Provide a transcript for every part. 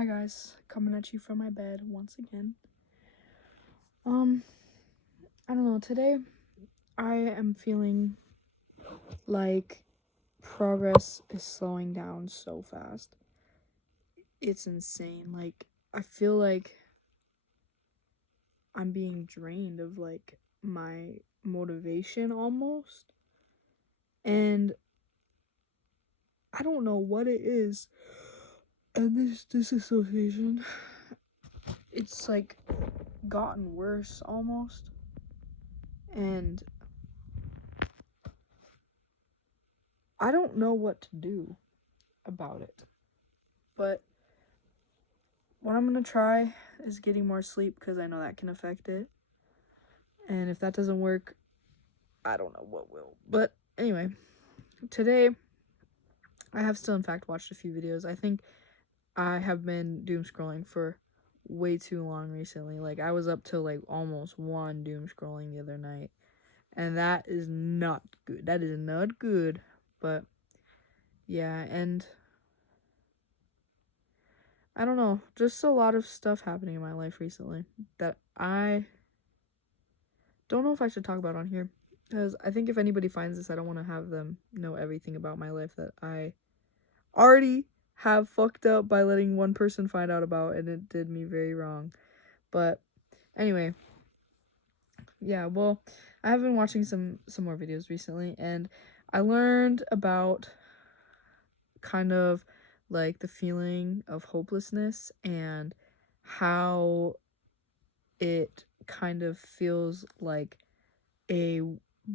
Hi guys, coming at you from my bed once again. I don't know, today I am feeling like progress is slowing down so fast. It's insane. Like, I feel like I'm being drained of like my motivation almost. And I don't know what it is. And this disassociation, it's like gotten worse almost. And I don't know what to do about it. But what I'm gonna try is getting more sleep because I know that can affect it. And if that doesn't work, I don't know what will. But anyway, today I have still in fact watched a few videos. I think I have been doom scrolling for way too long recently. Like, I was up till like almost 1 doom scrolling the other night. And that is not good. That is not good. But yeah, and I don't know, just a lot of stuff happening in my life recently that I don't know if I should talk about on here. Because I think if anybody finds this, I don't want to have them know everything about my life that I already have fucked up by letting one person find out about, and it did me very wrong. But anyway, yeah, well, I have been watching some more videos recently, and I learned about kind of like the feeling of hopelessness and how it kind of feels like a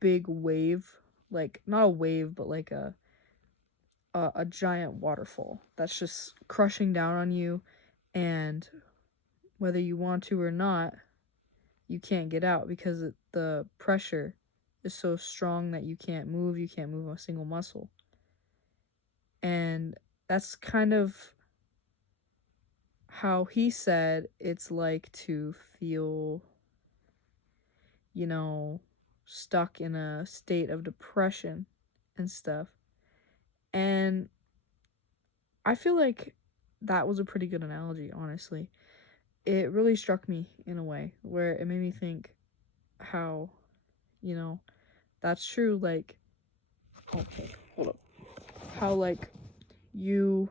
big wave, like not a wave but like a giant waterfall that's just crushing down on you, and whether you want to or not, you can't get out because the pressure is so strong that you can't move a single muscle. And that's kind of how he said it's like to feel, stuck in a state of depression and stuff. And I feel like that was a pretty good analogy, honestly. It really struck me in a way where it made me think how, you know, that's true. Like, okay, hold up. How, like, you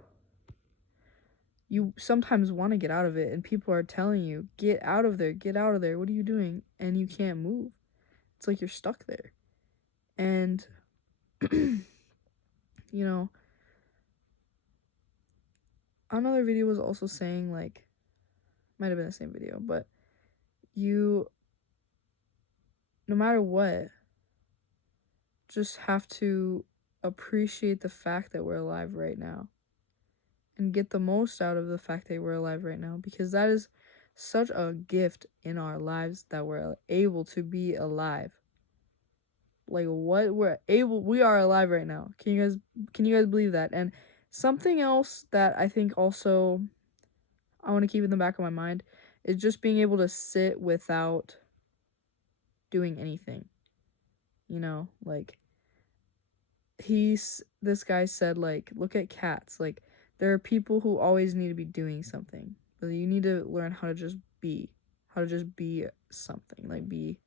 sometimes want to get out of it, and people are telling you, get out of there, get out of there. What are you doing? And you can't move. It's like you're stuck there. And, you know, another video was also saying, like, might have been the same video, but you, no matter what, just have to appreciate the fact that we're alive right now and get the most out of the fact that we're alive right now, because that is such a gift in our lives that we're able to be alive. Like, what we are alive right now. Can you guys believe that? And something else that I think also I want to keep in the back of my mind is just being able to sit without doing anything. Like, this guy said, like, look at cats. Like, there are people who always need to be doing something, but you need to learn how to just be something, like, be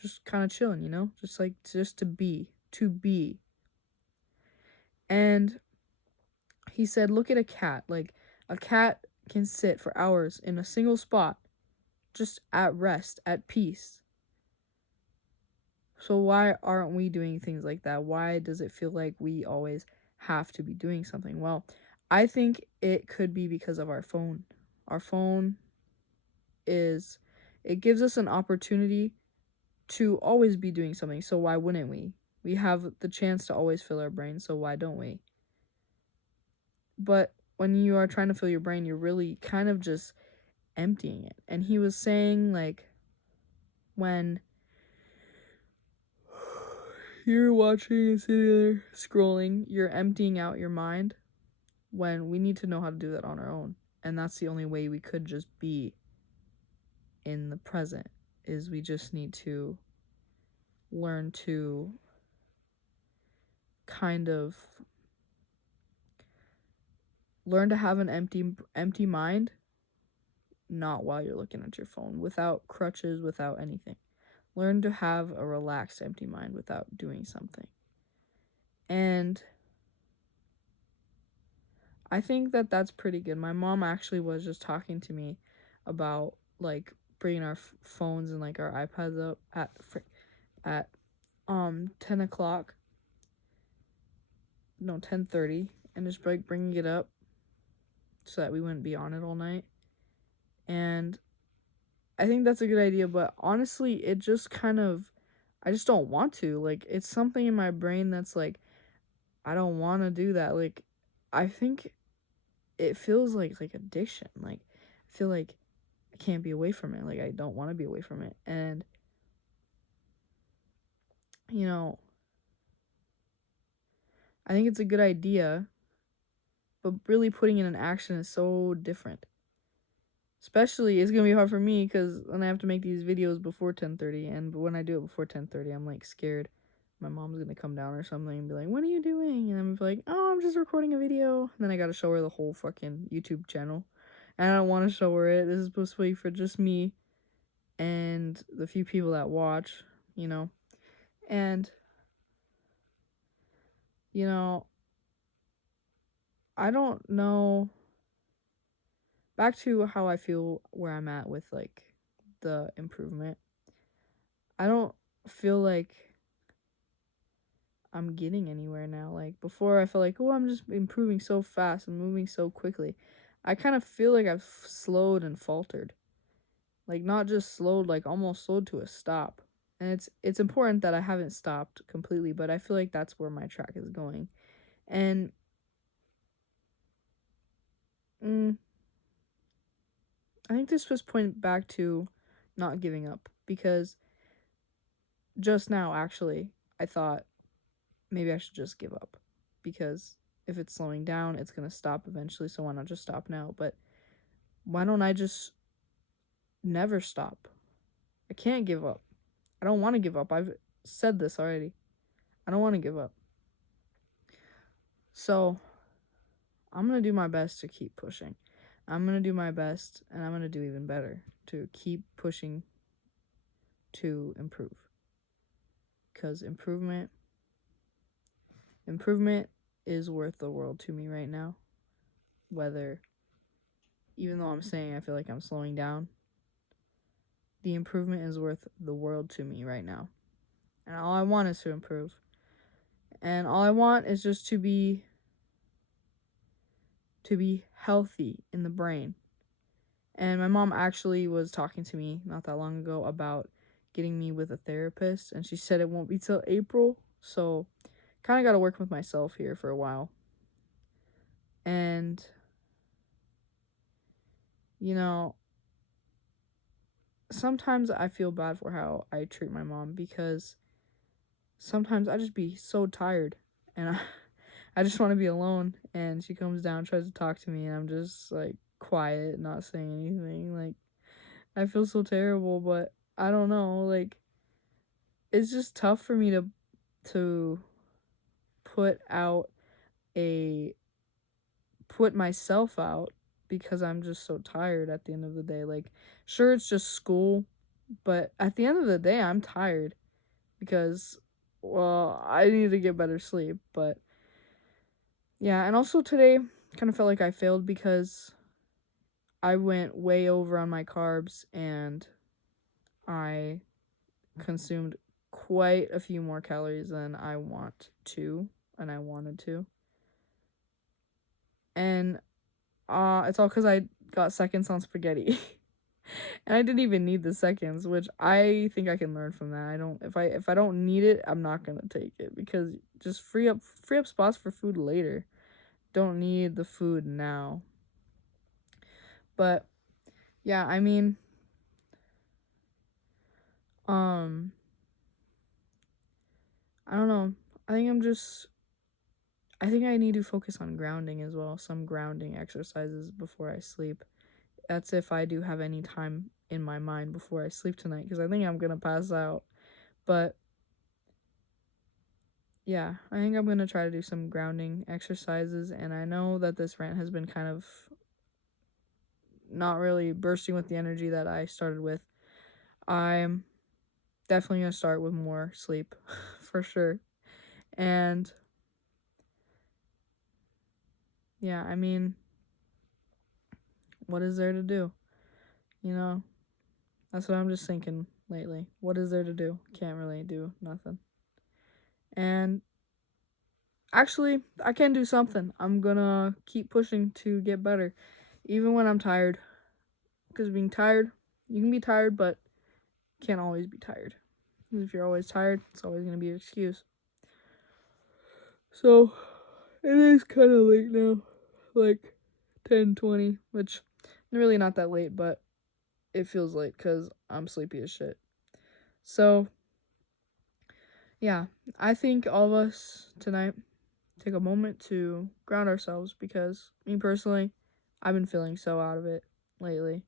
just kind of chilling, just to be. And he said, look at a cat. Like, a cat can sit for hours in a single spot, just at rest, at peace. So why aren't we doing things like that? Why does it feel like we always have to be doing something? Well, I think it could be because of our phone. Our phone it gives us an opportunity to always be doing something. So why wouldn't we? We have the chance to always fill our brain, so why don't we? But when you are trying to fill your brain, you're really kind of just emptying it. And he was saying, like, when you're watching and sitting there scrolling, you're emptying out your mind, when we need to know how to do that on our own. And that's the only way we could just be in the present, is we just need to learn to kind of learn to have an empty mind, not while you're looking at your phone, without crutches, without anything. Learn to have a relaxed empty mind without doing something. And I think that that's pretty good. My mom actually was just talking to me about like bringing our phones and like our iPads up at 10 o'clock, no, 10:30, and just like bringing it up so that we wouldn't be on it all night. And I think that's a good idea, but honestly, it just kind of, I just don't want to. Like, it's something in my brain that's like, I don't want to do that. Like, I think it feels like addiction. Like, I feel like I can't be away from it. Like, I don't want to be away from it. And, you know, I think it's a good idea, but really putting it in action is so different. Especially, it's gonna be hard for me because when I have to make these videos before 10:30, and when I do it before 10:30, I'm like scared my mom's gonna come down or something and be like, "What are you doing?" And I'm like, "Oh, I'm just recording a video." And then I gotta show her the whole fucking YouTube channel, and I don't want to show her it. This is supposed to be for just me and the few people that watch, you know. And you know, I don't know. Back to how I feel where I'm at with like the improvement. I don't feel like I'm getting anywhere now. Like before I felt like, oh, I'm just improving so fast and moving so quickly. I kind of feel like I've slowed and faltered. Like not just slowed, like almost slowed to a stop. And it's important that I haven't stopped completely, but I feel like that's where my track is going. And I think this was point back to not giving up, because just now actually I thought maybe I should just give up, because if it's slowing down, it's going to stop eventually, so why not just stop now? But why don't I just never stop? I can't give up. I don't want to give up. I've said this already. I don't want to give up. So, I'm going to do my best to keep pushing. I'm going to do my best, and I'm going to do even better to keep pushing to improve. Because improvement is worth the world to me right now. Whether, even though I'm saying I feel like I'm slowing down, the improvement is worth the world to me right now. And all I want is to improve. And all I want is just to be healthy in the brain. And my mom actually was talking to me not that long ago about getting me with a therapist, and she said it won't be till April, so kind of got to work with myself here for a while. And you know, sometimes I feel bad for how I treat my mom, because sometimes I just be so tired and I just want to be alone, and she comes down, tries to talk to me, and I'm just like quiet, not saying anything. Like, I feel so terrible, but I don't know, like it's just tough for me to put out a put myself out, because I'm just so tired at the end of the day. Like, sure, it's just school, but at the end of the day, I'm tired because, well, I need to get better sleep. But yeah, and also today kind of felt like I failed because I went way over on my carbs, and I consumed quite a few more calories than I want to and I wanted to. And it's all because I got seconds on spaghetti. And I didn't even need the seconds, which I think I can learn from that. I don't, if I don't need it, I'm not gonna take it, because just free up spots for food later. Don't need the food now. But yeah, I mean, I don't know. I think I think I need to focus on grounding as well. Some grounding exercises before I sleep. That's if I do have any time in my mind before I sleep tonight, because I think I'm gonna pass out. But yeah, I think I'm gonna try to do some grounding exercises, and I know that this rant has been kind of not really bursting with the energy that I started with. I'm definitely gonna start with more sleep for sure. And yeah, I mean, what is there to do? You know, that's what I'm just thinking lately. What is there to do? Can't really do nothing. And actually, I can do something. I'm gonna keep pushing to get better, even when I'm tired. Because being tired, you can be tired, but can't always be tired. If you're always tired, it's always gonna be an excuse. So, it is kind of late now, like 10:20, which really not that late, but it feels late because I'm sleepy as shit. So, yeah, I think all of us tonight take a moment to ground ourselves because, me personally, I've been feeling so out of it lately.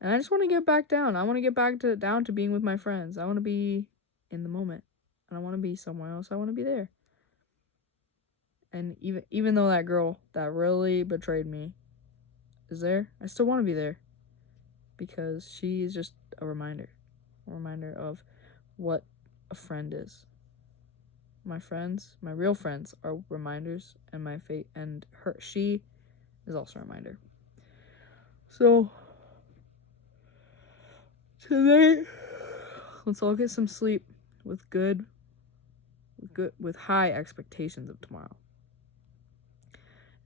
And I just want to get back down. I want to get back to down to being with my friends. I want to be in the moment. And I want to be somewhere else. I want to be there. And even though that girl that really betrayed me is there, I still want to be there because she is just a reminder of what a friend is. My friends, my real friends, are reminders, and my fate and she is also a reminder. So tonight, let's all get some sleep with with high expectations of tomorrow.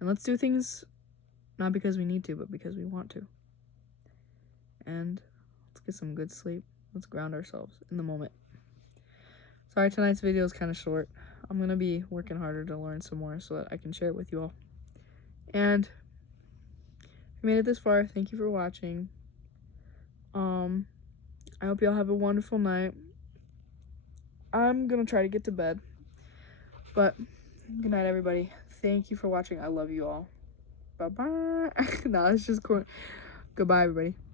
And let's do things not because we need to, but because we want to. And let's get some good sleep. Let's ground ourselves in the moment. Sorry, tonight's video is kind of short. I'm going to be working harder to learn some more so that I can share it with you all. And if you made it this far, thank you for watching. I hope y'all have a wonderful night. I'm going to try to get to bed. But good night, everybody. Thank you for watching. I love you all. Bye-bye. No, it's just cool. Goodbye, everybody.